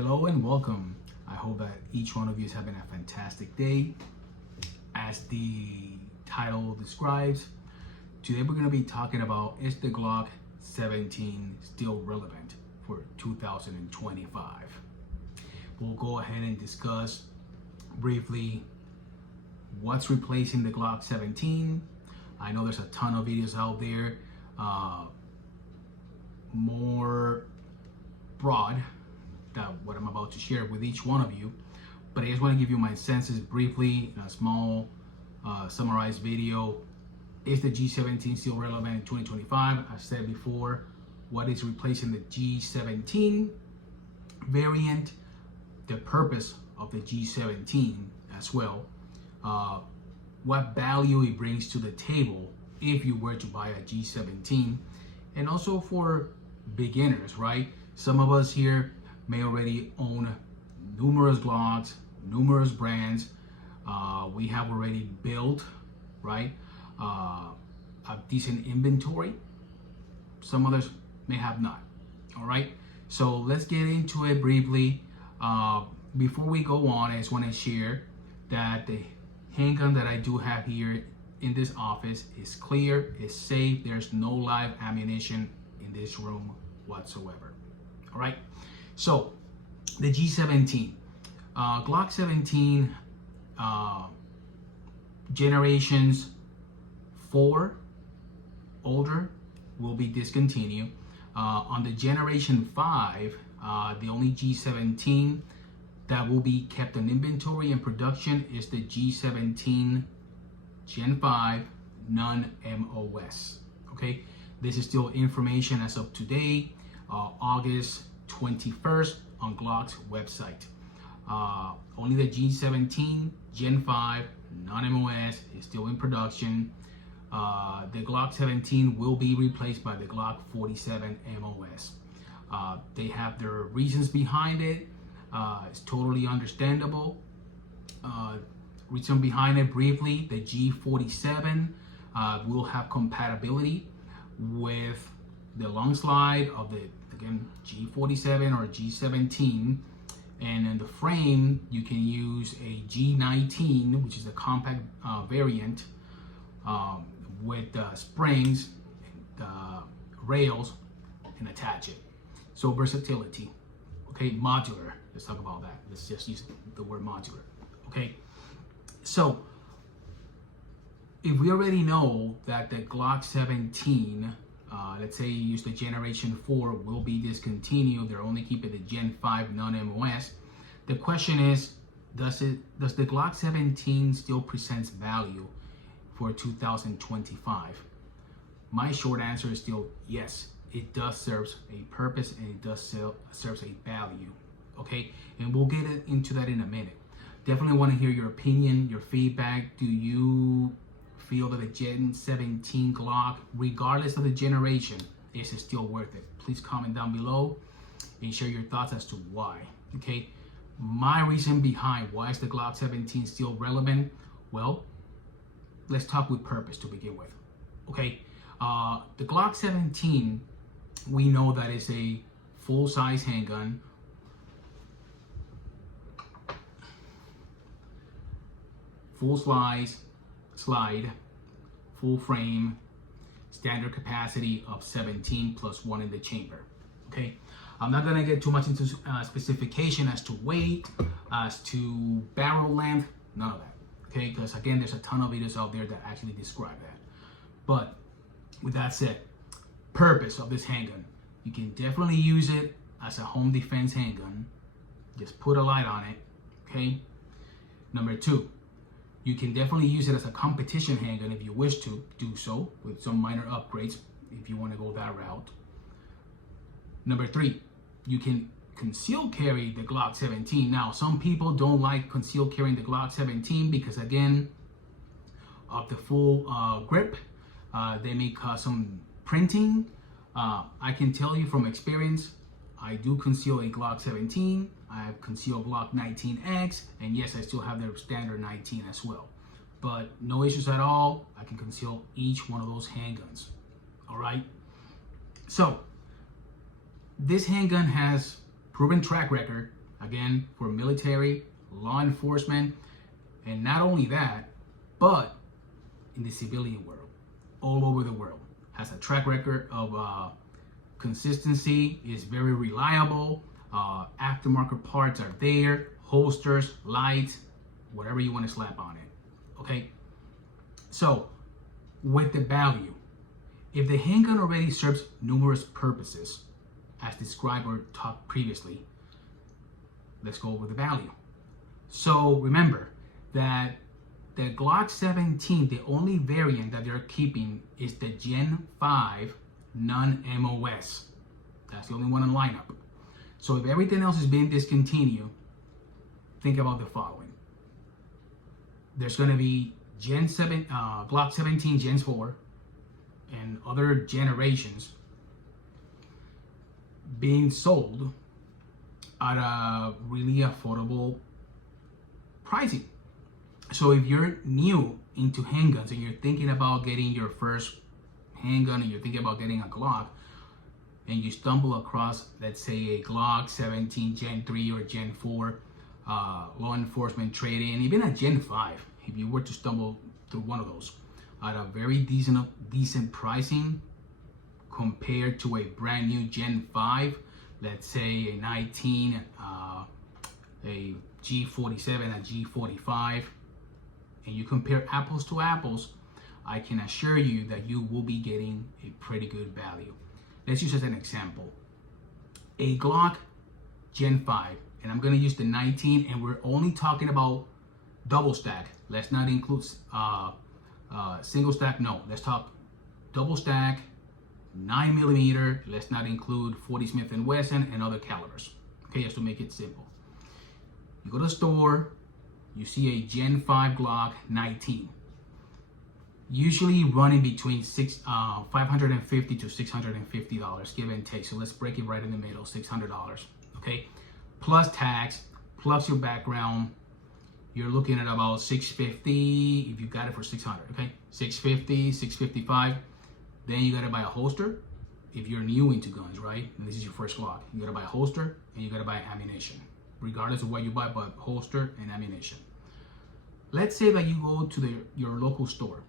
Hello and welcome. I hope that each one of you is having a fantastic day. As the title describes, today we're going to be talking about, is the Glock 17 still relevant for 2025? We'll go ahead and discuss briefly what's replacing the Glock 17. I know there's a ton of videos out there, more broad than what I'm about to share with each one of you, but I just want to give you my senses briefly in a small summarized video. Is the G17 still relevant in 2025? I said before, what is replacing the G17 variant, the purpose of the G17 as well, what value it brings to the table if you were to buy a G17, and also for beginners, right? Some of us here may already own numerous Glocks, numerous brands. We have already built, right, a decent inventory. Some others may have not. All right, so let's get into it briefly. Before we go on, I just want to share that the handgun that I do have here in this office is clear, is safe. There's no live ammunition in this room whatsoever. All right, so the G17, Glock 17 generations 4 older will be discontinued. On the generation 5, the only G17 that will be kept in inventory and production is the G17 Gen 5 non-MOS. Okay, this is still information as of today, August 21st on Glock's website. Only the G17 Gen 5 non-MOS is still in production. The Glock 17 will be replaced by the Glock 47 MOS. They have their reasons behind it. It's totally understandable. Reason behind it briefly, the G47 will have compatibility with the long slide of the, again, G47 or G17, and in the frame you can use a G19, which is a compact variant with springs, rails, and attach it. So versatility. Okay, modular. Let's talk about that. Let's just use the word modular. Okay, so if we already know that the Glock 17, let's say you use the generation 4, will be discontinued, they're only keeping the Gen 5 non-MOS, the question is, does the Glock 17 still presents value for 2025? My short answer is still yes. It does serve a purpose and it does serves a value. Okay, and we'll get into that in a minute. Definitely want to hear your opinion, your feedback. Do you feel that the Gen 17 Glock, regardless of the generation, is it still worth it? Please comment down below and share your thoughts as to why. Okay, my reason behind why is the Glock 17 still relevant? Well, let's talk with purpose to begin with. Okay, the Glock 17, we know that it's a full-size handgun, full slide, full frame, standard capacity of 17 plus 1 in the chamber. Okay, I'm not gonna get too much into specification as to weight, as to barrel length, none of that. Okay, because again, there's a ton of videos out there that actually describe that. But with that said, purpose of this handgun, you can definitely use it as a home defense handgun. Just put a light on it. Okay, number 2, you can definitely use it as a competition handgun if you wish to do so, with some minor upgrades if you want to go that route. Number 3, you can conceal carry the Glock 17. Now, some people don't like conceal carrying the Glock 17 because, again, of the full grip, they may cause some printing. I can tell you from experience, I do conceal a Glock 17. I have concealed Glock 19X, and yes, I still have their standard 19 as well. But no issues at all. I can conceal each one of those handguns. All right. So this handgun has proven track record Again, for military, law enforcement, and not only that, but in the civilian world, all over the world. Has a track record of consistency, is very reliable. Aftermarket parts are there, holsters, lights, whatever you want to slap on it. Okay, so with the value, if the handgun already serves numerous purposes, as described or talked previously, let's go over the value. So remember that the Glock 17, the only variant that they're keeping is the Gen 5 non-MOS. That's the only one in lineup. So if everything else is being discontinued, think about the following. There's going to be Glock 17 Gen 4 and other generations being sold at a really affordable pricing. So if you're new into handguns and you're thinking about getting your first handgun and you're thinking about getting a Glock, and you stumble across, let's say, a Glock 17 Gen 3 or Gen 4 law enforcement trade-in, even a Gen 5, if you were to stumble through one of those at a very decent pricing compared to a brand new Gen 5, let's say a 19, a G47, a G45, and you compare apples to apples, I can assure you that you will be getting a pretty good value. Let's use as an example, a Glock Gen 5, and I'm gonna use the 19, and we're only talking about double stack. Let's not include single stack, no. Let's talk double stack, 9mm. Let's not include 40 Smith & Wesson and other calibers. Okay, just to make it simple. You go to the store, you see a Gen 5 Glock 19. Usually running between $550 to $650, give and take. So let's break it right in the middle, $600, okay? Plus tax, plus your background, you're looking at about $650 if you got it for $600, okay? $650, $655. Then you gotta buy a holster if you're new into guns, right? And this is your first Glock. You gotta buy a holster and you gotta buy ammunition, regardless of what you buy, but holster and ammunition. Let's say that you go to your local store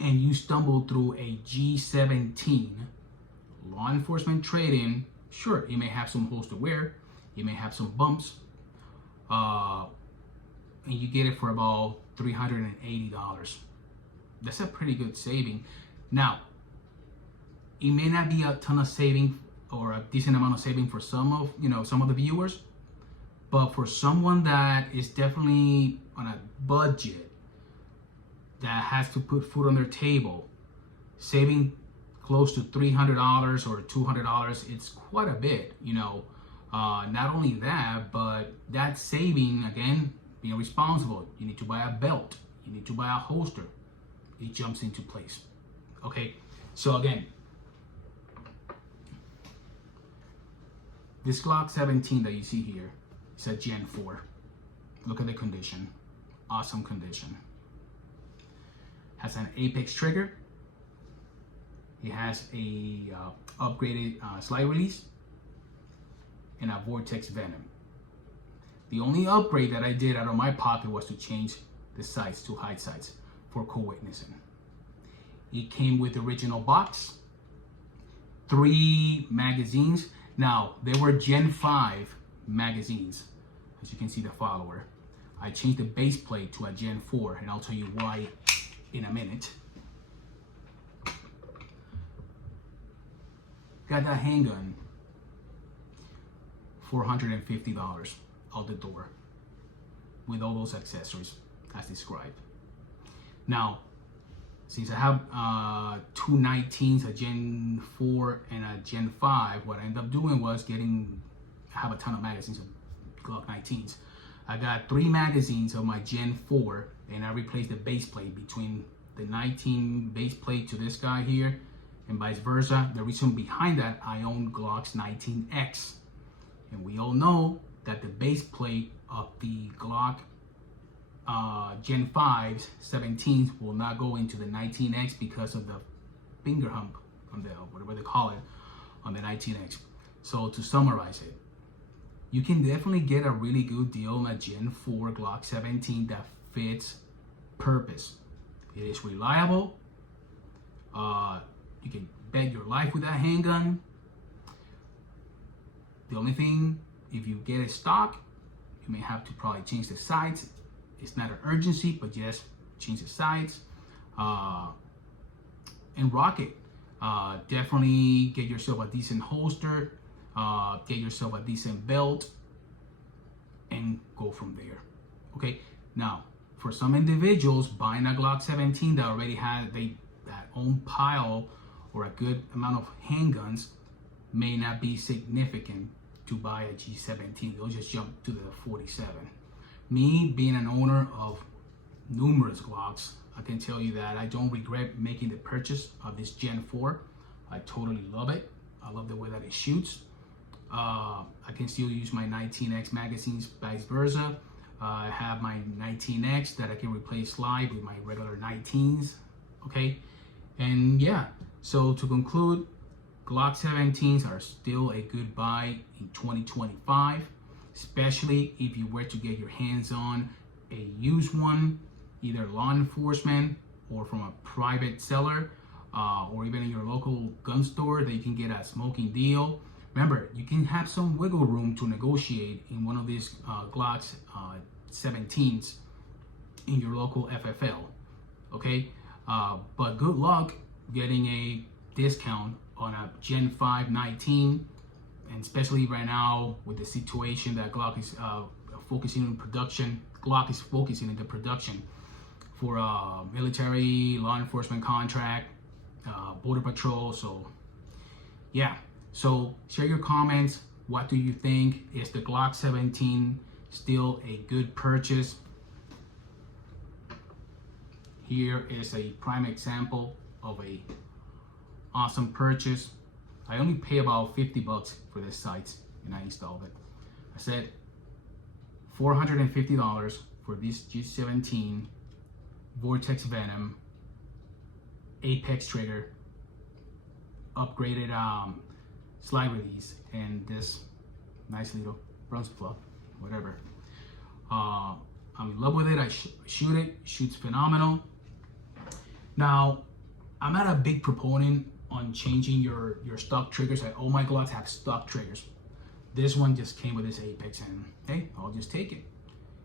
and you stumble through a G17 law enforcement trade-in. Sure, it may have some holster wear, you may have some bumps, and you get it for about $380. That's a pretty good saving. Now, it may not be a ton of saving or a decent amount of saving for some of the viewers, but for someone that is definitely on a budget, that has to put food on their table, saving close to $300 or $200, it's quite a bit, Not only that, but that saving, again, being responsible, you need to buy a belt, you need to buy a holster, it jumps into place. Okay, so again, this Glock 17 that you see here is a Gen 4. Look at the condition, awesome condition. Has an Apex trigger. It has a upgraded slide release and a Vortex Venom. The only upgrade that I did out of my pocket was to change the sights to hide sights for co-witnessing. It came with the original box, 3 magazines. Now, they were Gen 5 magazines, as you can see the follower. I changed the base plate to a Gen 4, and I'll tell you why in a minute. Got that handgun, $450 out the door with all those accessories as described. Now, since I have 2 19s, a Gen 4 and a Gen 5, what I ended up doing was I have a ton of magazines of Glock 19s. I got 3 magazines of my Gen 4, and I replaced the base plate between the 19 base plate to this guy here, and vice versa. The reason behind that, I own Glock's 19X, and we all know that the base plate of the Glock Gen 5s, 17s will not go into the 19X because of the finger hump on the, whatever they call it, on the 19X. So to summarize it, you can definitely get a really good deal on a Gen 4 Glock 17 that fits purpose. It is reliable. You can bet your life with that handgun. The only thing, if you get it stock, you may have to probably change the sights. It's not an urgency, but just change the sights and rock it. Definitely get yourself a decent holster, get yourself a decent belt, and go from there. Okay. Now, for some individuals, buying a Glock 17 that already had that own pile or a good amount of handguns may not be significant to buy a G17. They'll just jump to the 47. Me being an owner of numerous Glocks, I can tell you that I don't regret making the purchase of this Gen 4. I totally love it. I love the way that it shoots. I can still use my 19X magazines, vice versa. I have my 19X that I can replace slide with my regular 19s. Okay, and yeah. So to conclude, Glock 17s are still a good buy in 2025, especially if you were to get your hands on a used one, either law enforcement or from a private seller, or even in your local gun store that you can get a smoking deal. Remember, you can have some wiggle room to negotiate in one of these Glocks 17s in your local FFL, okay? But good luck getting a discount on a Gen 5 19, and especially right now with the situation that Glock is focusing on production. Glock is focusing into production for military, law enforcement contract, border patrol. So yeah, so share your comments. What do you think? Is the Glock 17 still a good purchase? Here is a prime example of a awesome purchase. I only pay about 50 bucks for this sight and I installed it. I said $450 for this G17 Vortex Venom Apex trigger, upgraded slide release, and this nice little bronze plug, whatever. I'm in love with it. I shoot it. Shoots phenomenal. Now, I'm not a big proponent on changing your stock triggers. All my Glocks have stock triggers. This one just came with this Apex, and hey, I'll just take it.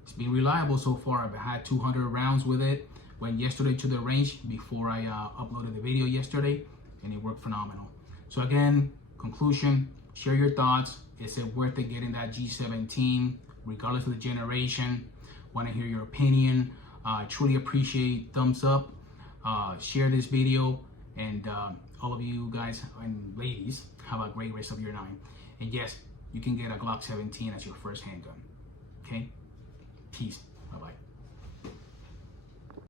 It's been reliable so far. I've had 200 rounds with it. Went yesterday to the range before I uploaded the video yesterday, and it worked phenomenal. So again, conclusion, share your thoughts. Is it worth it getting that G17, regardless of the generation? Want to hear your opinion. I truly appreciate thumbs up. Share this video, and all of you guys and ladies have a great rest of your night. And yes, you can get a Glock 17 as your first handgun. Okay? Peace. Bye-bye.